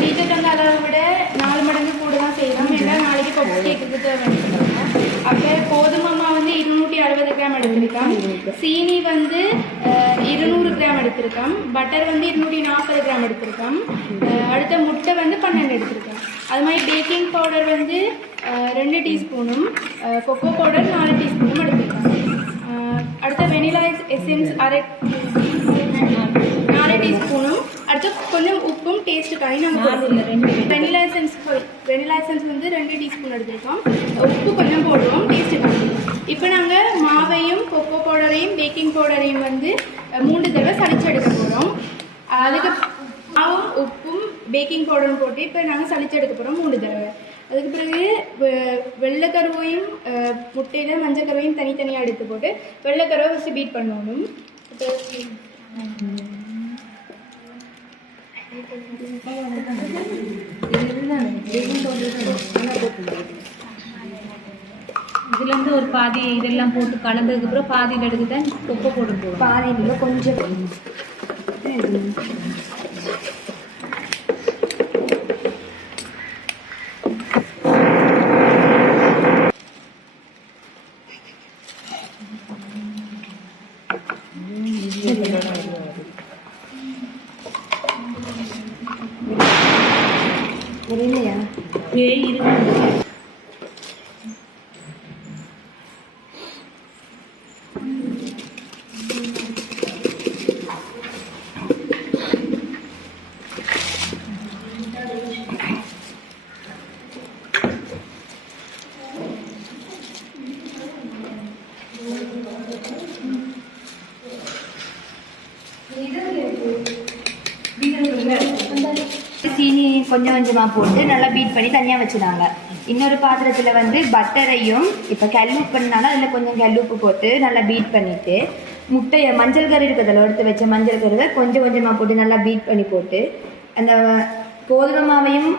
Teacher அந்த அளவை விட 4 மடங்கு கூட தான் செய்யலாம். ஏன்னா நாளைக்கு பப்ஸ் கேக்குக்கு தேவைப்படுறாங்க. அப்போ கோதுமை மாவு வந்து 260 கிராம் எடுத்திருக்கோம். சீனி வந்து 200 கிராம் எடுத்திருக்கோம். பட்டர் வந்து 240 கிராம் எடுத்திருக்கோம். அடுத்த முட்டை வந்து 12 எடுத்திருக்கோம். அது மாதிரி பேக்கிங் பவுடர் வந்து 2 டீஸ்பூனும் கொக்கோ பவுடர் 4 டீஸ்பூனும் எடுத்திருக்கோம். அடுத்த வெனிலா எசன்ஸ் 4 டீஸ்பூனும். அடுத்து கொஞ்சம் உப்பும் டேஸ்ட்டுக்காக நாங்கள் வெனிலா எசன்ஸ் வந்து 2 டீஸ்பூன் எடுத்திருக்கோம். உப்பு கொஞ்சம் போடுவோம் டேஸ்ட்டுக்காக. இப்போ நாங்கள் மாவையும் கொக்கோ பவுடரையும் பேக்கிங் பவுடரையும் வந்து 3 தடவை சளிச்சு எடுக்க போகிறோம். அதுக்கு மாவும் உப்பும் பேக்கிங் பவுடரும் போட்டு இப்போ நாங்கள் சளிச்சு எடுக்க போகிறோம் 3 தடவை. அதுக்கு பிறகு வெள்ளைக்கருவையும் முட்டையில் மஞ்சள் கருவையும் தனித்தனியாக எடுத்து போட்டு வெள்ளைக்கருவை ஃபஸ்ட்டு பீட் பண்ணணும். இதுல இருந்து ஒரு பாதி இதெல்லாம் போட்டு கலந்ததுக்கு அப்புறம் பாதியில் எடுத்து தான் கொக்கோ போட்டு போடும். பாதியில் கொஞ்சம் இல்லையா சீனி கொஞ்சம் கொஞ்சமாக போட்டு நல்லா பீட் பண்ணி தனியாக வச்சுதாங்க. இன்னொரு பாத்திரத்தில் வந்து பட்டரையும் இப்போ கல்லுப்பு பண்ணாலும் அதில் கொஞ்சம் கல்லுப்பு போட்டு நல்லா பீட் பண்ணிவிட்டு முட்டையை மஞ்சள் கரு இருக்கிறதில் எடுத்து வச்ச மஞ்சள் கருவை கொஞ்சம் கொஞ்சமாக போட்டு நல்லா பீட் பண்ணி போட்டு அந்த கோதுமை மாவையும்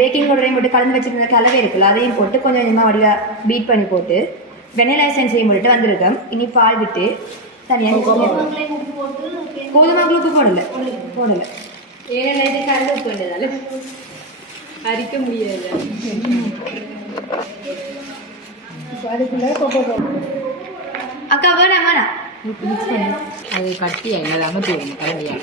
பேக்கிங் பவுடரையும் போட்டு கலந்து வச்சுருந்த கலவை இருக்குல்ல அதையும் போட்டு கொஞ்சம் கொஞ்சமாக வடிவாக பீட் பண்ணி போட்டு வெனிலா எசன்ஸையும் போட்டுட்டு வந்திருக்கோம். இனி பால் விட்டு தனியாக கோதுமை உப்பு போடலை ஏன்னா இது கலந்து உப்பு வேண்டியதால அரிக்க முடியாது. அக்கா வேணாம் அது கட்டி எல்லாமே தூணும் கலவையாக